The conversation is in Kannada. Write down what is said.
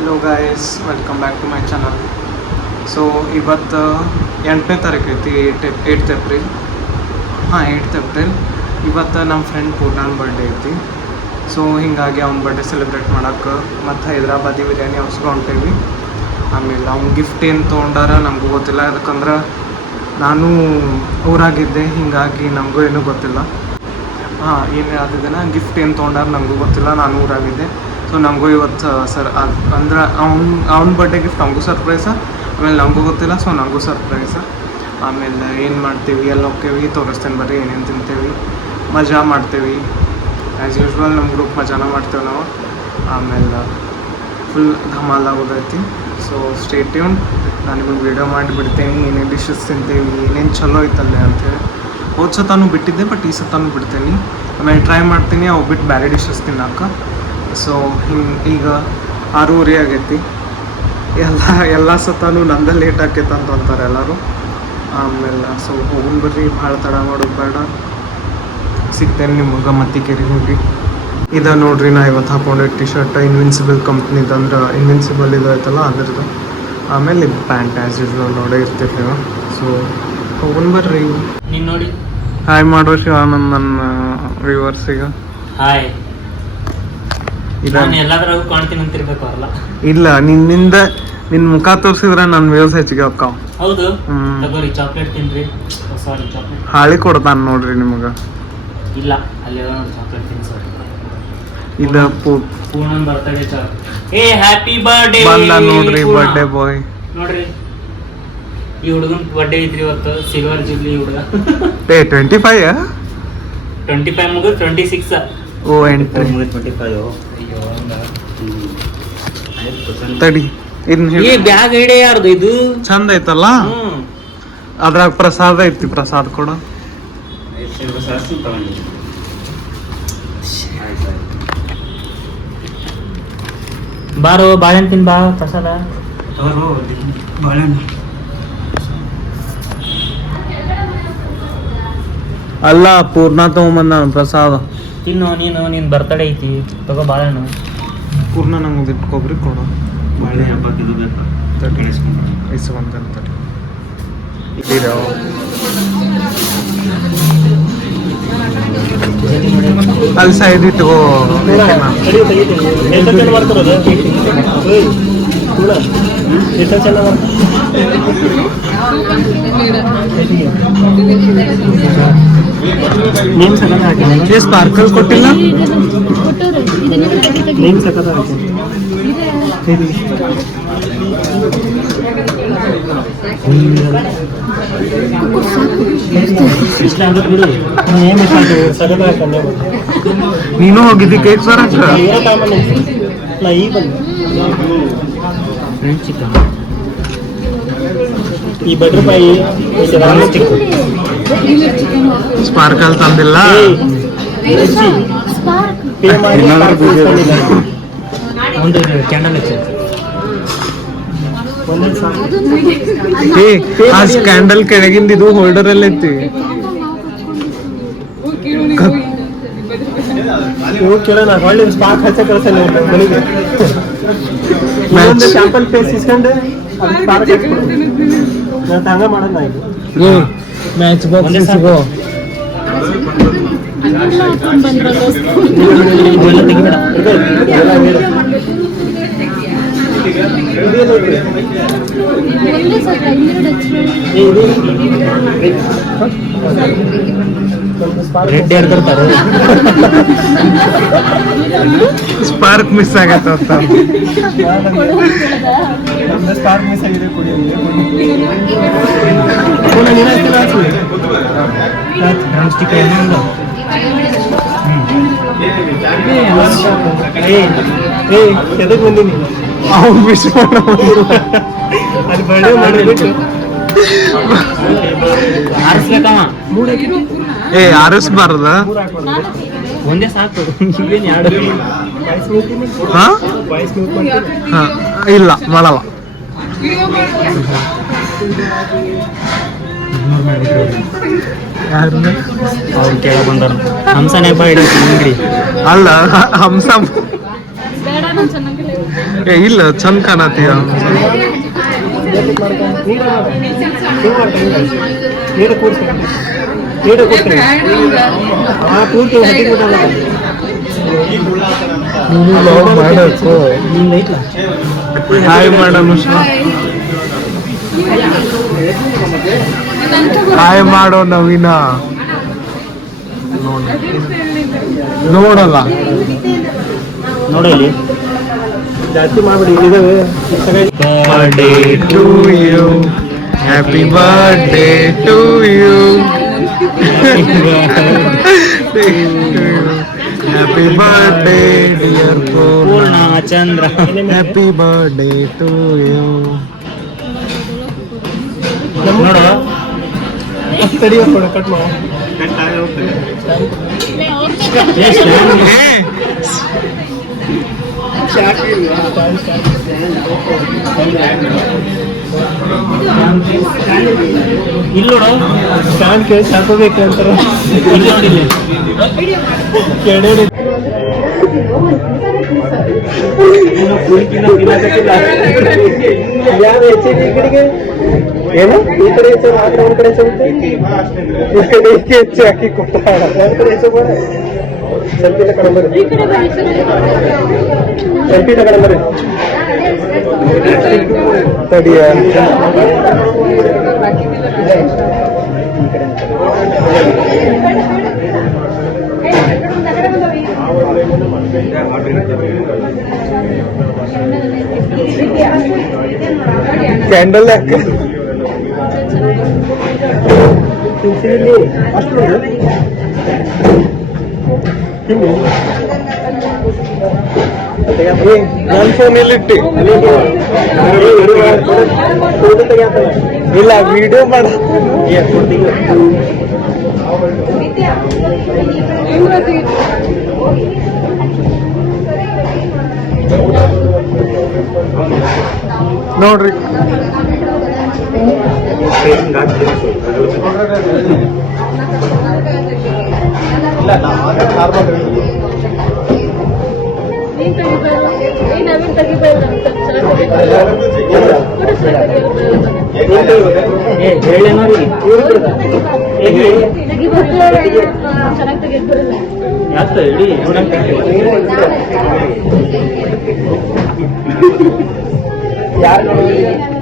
Hello guys, welcome back to my channel. So ಇವತ್ತು 8ನೇ ತಾರೀಕು ಐತಿ, 8th ಏಪ್ರಿಲ್. 8th April. ಇವತ್ತು ನಮ್ಮ ಫ್ರೆಂಡ್ ಪೂರ್ಣನ ಬರ್ಡೇ ಐತಿ. ಸೊ ಹೀಗಾಗಿ ಅವ್ನ ಬರ್ಡೇ ಸೆಲೆಬ್ರೇಟ್ ಮಾಡೋಕ್ಕೆ ಮತ್ತು ಹೈದ್ರಾಬಾದಿ ಬಿರಿಯಾನಿ ಹೊಸ್ಕೊಂಡೇವಿ. ಆಮೇಲೆ ಅವ್ನು ಗಿಫ್ಟ್ ಏನು ತೊಗೊಂಡಾರ ನಮಗೂ ಗೊತ್ತಿಲ್ಲ, ಯಾಕಂದ್ರೆ ನಾನು ಊರಾಗಿದ್ದೆ, ಹೀಗಾಗಿ ನಮಗೂ ಏನೂ ಗೊತ್ತಿಲ್ಲ. ಏನು ಆದಿದ್ದೇನ ಗಿಫ್ಟ್ ಏನು ತೊಗೊಂಡಾರ ನಮಗೂ ಗೊತ್ತಿಲ್ಲ, ನಾನು ಊರಾಗಿದ್ದೆ. ಸೊ ನಮಗೂ ಇವತ್ತು ಅಂದ್ರೆ ಅವ್ನ ಬರ್ಡೇ ಗಿಫ್ಟ್ ನಮಗೂ ಸರ್ಪ್ರೈಸ, ಆಮೇಲೆ ನಮಗೂ ಗೊತ್ತಿಲ್ಲ, ಸೊ ನಮಗೂ ಸರ್ಪ್ರೈಸ. ಆಮೇಲೆ ಏನು ಮಾಡ್ತೀವಿ, ಎಲ್ಲಿ ಹೋಗ್ತೇವಿ ತೋರಿಸ್ತೇನೆ, ಬರ್ರಿ ಏನೇನು ತಿಂತೇವಿ, ಮಜಾ ಮಾಡ್ತೇವೆ. ಆ್ಯಸ್ ಯೂಶ್ವಲ್ ನಮ್ಮ ಗ್ರೂಪ್ ಮಜಾನ ಮಾಡ್ತೇವೆ ನಾವು. ಆಮೇಲೆ ಫುಲ್ ಧಮಾಲ್ ಆಗೋದೈತಿ. So stay tuned. ನಾನು ನಿಮಗೆ ವೀಡಿಯೋ ಮಾಡಿಬಿಡ್ತೇನೆ, ಏನೇನು ಡಿಶಸ್ ತಿಂತೇವಿ, ಏನೇನು ಚಲೋ ಐತಲ್ಲೇ ಅಂಥೇಳಿ. ಹೋದ ಸತಾನು ಬಿಟ್ಟಿದ್ದೆ, ಬಟ್ ಈ ಸತಾನು ಬಿಡ್ತೇನೆ. ಆಮೇಲೆ ಟ್ರೈ ಮಾಡ್ತೀನಿ ಅವು ಬಿಟ್ಟು ಬೇರೆ ಡಿಶಸ್ ತಿನ್ನೋಕೆ. ಸೊ ಈಗ 6:30 ಆಗೈತಿ. ಎಲ್ಲ ಸತಾನು ನಂದ ಲೇಟ್ ಆಕೈತೆ ಅಂತ ಅಂತಾರೆ ಎಲ್ಲರೂ. ಆಮೇಲೆ ಸೊ ಹೋಗೋಣ ಬರ್ರಿ, ಭಾಳ ತಡ ಮಾಡೋದು ಬೇಡ. ಸಿಗ್ತೇನೆ ನಿಮಗೆ ಮತ್ತಿಕೇರಿಗೆ ಹೋಗಿ. ಇದು ನೋಡ್ರಿ, ನಾ ಇವತ್ತು ಹಾಕೊಂಡಿದ್ದ ಟಿ ಶರ್ಟ್ ಇನ್ವಿನ್ಸಿಬಲ್ ಕಂಪ್ನಿದು, ಅಂದ್ರೆ ಇನ್ವಿನ್ಸಿಬಲ್ ಇದು ಐತಲ್ಲ ಅದ್ರದ್ದು. ಆಮೇಲೆ ಇದು ಪ್ಯಾಂಟ್ ಆ್ಯಸ್ ಯೂಶ್ವಲ್ ನೋಡೇ ಇರ್ತೀವಿ ನೀವು. ಸೊ ಹೋಗೋಣ ಬರ್ರಿ. ನೀನು ನೋಡಿ ಹಾಯ್ ಮಾಡೋ ಶಿವಾನಂದ್ ನನ್ನ ವ್ಯೂವರ್ಸಿಗೆ. ಹಾಯ್. ನಾನು ಎಲ್ಲಾದ್ರಾಗೂ ಕಾಣ್ತೀನಿ ಅಂತಿರ್ಬೇಕು ಅಲ್ಲ. ಇಲ್ಲ, ನಿನ್ನಿಂದ ನಿನ್ನ ಮುಖ ತೋರಿಸಿದ್ರೆ ನನ್ನ ವ್ಯೂಸ್ ಹೆಚ್ಚಿಗೆ ಹೋಗ್ತಾವ. ಹೌದು, ತಗೋರಿ ಚಾಕ್ಲೇಟ್ ತಿನ್ರಿ. ಸಾರಿ, ಚಾಕ್ಲೇಟ್ ಹಾಳಿ ಕೊಡ್ತಾನೆ ನೋಡ್ರಿ ನಿಮಗೆ. ಇಲ್ಲ, ಅಲ್ಲಿ ನೋಡಿ ಚಾಕ್ಲೇಟ್ ತಿನ್ನಿ. ಸಾರಿ, ಇದು ಪೂರ್ಣನ್ ಬರ್ತಡೇ ಏ ಹ್ಯಾಪಿ ಬರ್ಡೇ ಬಂದ ನೋಡ್ರಿ, ಬರ್ಡೇ ಬಾಯ್ ನೋಡ್ರಿ. ಈ ಹುಡುಗನ್ ಬರ್ಡೇ ಐತ್ರಿ ಇವತ್ತು, ಸಿಲ್ವರ್ ಜುಬ್ಲಿ ಹುಡುಗ. 25 ಮುಗಿದ್ 26. ಓ ಎಂಟ್ರಿ 25. ತಡಿ, ಈ ಬ್ಯಾಗ್ ಹಿಡಿ ಯಾರ್ದು ಇದು? ಚಂದ ಐತಲ್ಲ, ಅದ್ರಾಗ ಪ್ರಸಾದ ಐತಿ. ಪ್ರಸಾದ ಕೊಡ. ಬಾರೋ, ಬಾಳೆಹಣ್ಣು ತಿನ್ ಬಾ. ಪ್ರಸಾದ ಬಾಳೆಹಣ್ಣು ಅಲ್ಲ, ಪೂರ್ಣ ತಗೊಂಬಂದ ಪ್ರಸಾದ. ತಿನ್ನು ನೀನು, ನಿನ್ ಬರ್ತಡೇ ಐತಿ, ತಗೋ ಬಾಳೆಹಣ್ಣು. ಪೂರ್ಣ ನಂಗೆ ಕೊಬ್ಬರಿ ಕೊಡು. ಬಾಳೆ ಇಸ್ಕೊಂತಂತಾರೆ. ಅಲ್ಲಿ ಸೈಡ್ ಇಟ್ಕೋ. ಸ್ಪಾರ್ಕಲ್ ಕೊಟ್ಟಿಲ್ಲ. ನೀನು ಹೋಗಿದ್ದಿ ಕೇಕ್ ಬರಕ? ಈ ಬಟ್ರೂಪಾಯಿ ಸ್ಪಾರ್ಕಲ್ ತಂದಿಲ್ಲ. ಕ್ಯಾಂಡಲ್ ಆ ಕ್ಯಾಂಡಲ್ ಕೆಳಗಿಂದ ಇದು ಹೋಲ್ಡರ್ ಅಲ್ಲಿ ಐತಿ. ಸ್ಪಾರ್ಕ್ ಹಚ್ಚ ಕಳ್ಸಲ್ಲ ಮನೆಗೆ. ಸ್ಯಾಂಪಲ್ ಪೇಸ್ ಇಸ್ಕೊಂಡು ಹಂಗ ಮಾಡೋಣ. ಮ್ಯಾಚ್ ಬಾಕ್ಸ್ ಸಿಗೋ. ರೆಡ್ ಯಾರು ತರ್ತಾರೆ? ಸ್ಪಾರ್ಕ್ ಮಿಸ್ ಆಗತ್ತೆ ಅಂತ. ಸ್ಪಾರ್ಕ್ ಮಿಸ್ ಆಗಿದೆ. ಎದಕ್ ಬಂದೀನಿ? ಅವ್ನು ಮಿಸ್ ಅಲ್ಲಿ ಬರ್ಡೇ ಮಾಡಿಬಿಟ್ಟು ಆರಿಸ್ಬೇಕವ. ಆರಿಸ್ಬಾರ್ದ, ಒಂದೇ ಸಾಕು. ಇಲ್ಲ ಮಾಡಲ್ಲ. ಅವ್ರು ಕೇಳ ಬಂದವ್ರು ಹಂಸನೇ ಬಾ ಹಿಡಿ ಅಂಗಡಿ ಅಲ್ಲ ಹಂಸ ಏ ಇಲ್ಲ ಚಂದ ಕಾಣತೀಯ ಮಾಡಬೇಕು ಹಾಯ್ ಮಾಡಮ್ ಹಾಯ್ ಮಾಡೋ ನವೀನ ನೋಡಲ್ಲ ನೋಡಿ ಜಾಸ್ತಿ ಮಾಡ್ಬಿಡಿ ಇಲ್ಲಿದ್ದಾವೆ birthday to you happy birthday to you happy birthday dear Poorna Chandra happy birthday to you ನೋಡು ತಡಿಯೋ ಕಟ್ ಮಾಡ ಇಲ್ಲಿ ನೋಡು ಸ್ಟ್ಯಾಂಡ್ ಕೇಳಿ ಹಾಕೋಬೇಕು ಅಂತಾರೆ ಇಲ್ಲಿ ನೋಡಿಲ್ಲ ಕೆಡೆ ಯಾವ ಹೆಚ್ಚಿಗೆ ಈ ಕಡೆಗೆ ಏನು ಈ ಕಡೆ ಹೆಚ್ಚು ಮಾತ್ರ ಒಂದ್ ಕಡೆ ಹೆಚ್ಚು ಈ ಕಡೆ ಹೆಚ್ಚು ಹಾಕಿ ಕೊಟ್ಟಾಡ ಒಂದ್ ಕಡೆ ಹೆಚ್ಚು ಬೇಡ ಸೆಲ್ಫಿ ತಗೊಂಡ್ಬರ್ರಿ ಸೆಲ್ಫಿ ತಗೊಂಡ್ಬರ್ರಿ ತಡಿಯ ಕ್ಯಾಂಡಲ್ ಹಾಕ ಅಷ್ಟು ನನ್ನ ಫೋನಲ್ಲಿಟ್ಟಿ ಇಲ್ಲ ವಿಡಿಯೋ ಮಾಡ ನೋಡ್ರಿ ಹೇಳಿ ನೋಡಿ ಯಾತ ಇಡೀ ಯಾರು